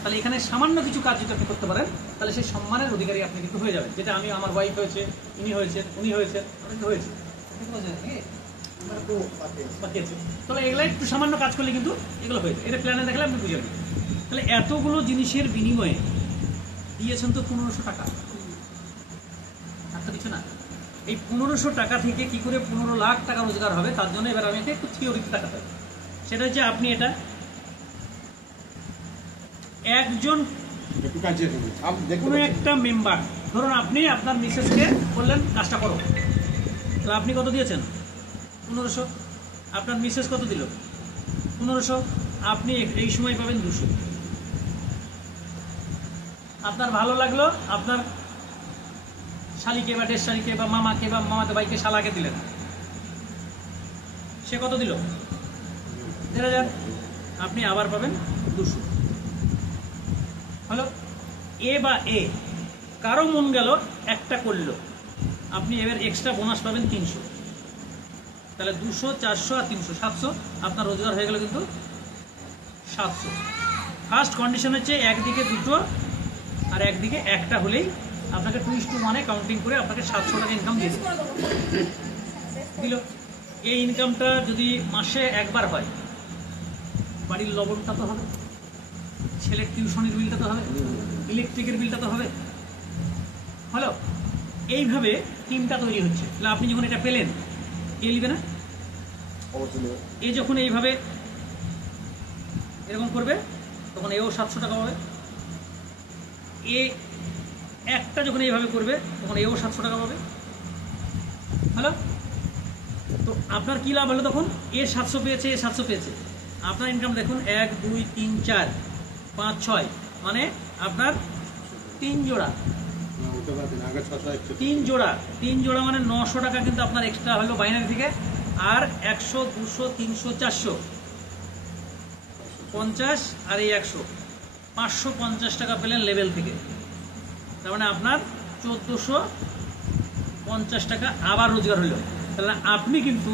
তাহলে এখানে সামান্য কিছু কাজ যদি আপনি করতে পারেন তাহলে সেই সম্মানের অধিকারী আপনি কিন্তু হয়ে যাবেন। যেটা আমি, আমার ওয়াইফ হয়েছে, ইনি হয়েছেন, উনি হয়েছেন, অনেকে হয়েছে, বাকি আছে। তাহলে এগুলো একটু সামান্য কাজ করলে কিন্তু এগুলো হয়ে যায়। এটা প্ল্যানে দেখলে আপনি বুঝে নেবেন। তাহলে এতগুলো জিনিসের বিনিময়ে দিয়েছেন তো 1500 টাকা, আর তো কিছু না। এই 1500 টাকা থেকে কি করে 15 লাখ টাকা রোজগার হবে, তার জন্য এবার আমি এটা একটু থিওরিতে দেখাতে হবে। সেটা হচ্ছে আপনি এটা একজন কোনো একটা মেম্বার, ধরুন আপনি আপনার মিসেসকে বললেন কাজটা করো, তো আপনি কত দিয়েছেন? 1500। আপনার মিসেস কত দিল? 1500। আপনি এই সময় পাবেন 200। আপনার ভালো লাগলো, আপনার শালিকে বা দেড় শালিকে বা মামাকে বা মামাতে ভাইকে শালাকে দিলেন, সে কত দিল? 1000। আপনি আবার পাবেন 200। হলো এ বা এ কারো মন গেল একটা করলো, আপনি এবার এক্সট্রা বোনাস পাবেন 300। তাহলে 200, 400 আর 300, 700 আপনার রোজগার হয়ে গেল কিন্তু 700। ফার্স্ট কন্ডিশন হচ্ছে একদিকে দুটো আর একদিকে একটা হলেই আপনাকে 2:1 কাউন্টিং করে আপনাকে 700 টাকা ইনকাম দিয়ে দিল। এই ইনকামটা যদি মাসে একবার হয়, বাড়ির লবণটা তো হবে, ছেলের টিউশনের বিলটা তো হবে, ইলেকট্রিকের বিলটা তো হবে। হলো এইভাবে টিমটা তৈরি হচ্ছে। তাহলে আপনি যখন এটা পেলেন, কে নিবে না? এ যখন এইভাবে এরকম করবে তখন এও 700 টাকা পাবে। এ একটা যখন এইভাবে করবে তখন এও 700 টাকা পাবে। হলো, তো আপনার কি লাভ হলো? তখন এ 700 পেয়েছে, এ 700 পেয়েছে। আপনার ইনকাম দেখুন 1, 2, 3, 4, 5, 6, মানে আপনার 3 জোড়া, 3 জোড়া মানে 900 টাকা কিন্তু আপনার এক্সট্রা হলো বাইনারি থেকে। আর 100, 200, 300, 400, 50 আর এই 100, 550 টাকা পেলেন লেভেল থেকে। তার মানে আপনার 1450 টাকা আবার রোজগার হলো। তাহলে আপনি কিন্তু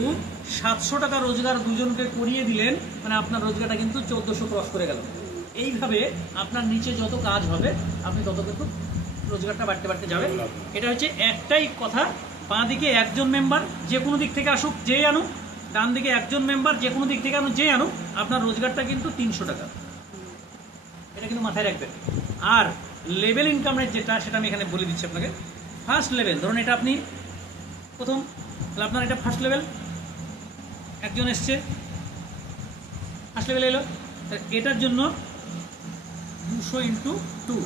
700 টাকা রোজগার দুজনকে করিয়ে দিলেন, মানে আপনার রোজগারটা কিন্তু 1400 ক্রস করে গেল। এইভাবে আপনার নিচে যত কাজ হবে আপনি তত কিন্তু রোজগারটা বাড়তে বাড়তে যাবে। এটা হচ্ছে একটাই কথা, বাঁ দিকে একজন মেম্বার যে কোনো দিক থেকে আসুক, যেই আনুক, ডান দিকে একজন মেম্বার যে কোনো দিক থেকে আনুক, যে আনুক, আপনার রোজগারটা কিন্তু 300 টাকা। এটা কিন্তু মাথায় রাখবেন। আর লেভেল ইনকামের যেটা, সেটা আমি এখানে বলে দিচ্ছি আপনাকে। ফার্স্ট লেভেল ধরুন এটা আপনি প্রথম, তাহলে আপনার এটা ফার্স্ট লেভেল, একজন এসছে ফার্স্ট লেভেল এলো, এটার জন্য 200 × 2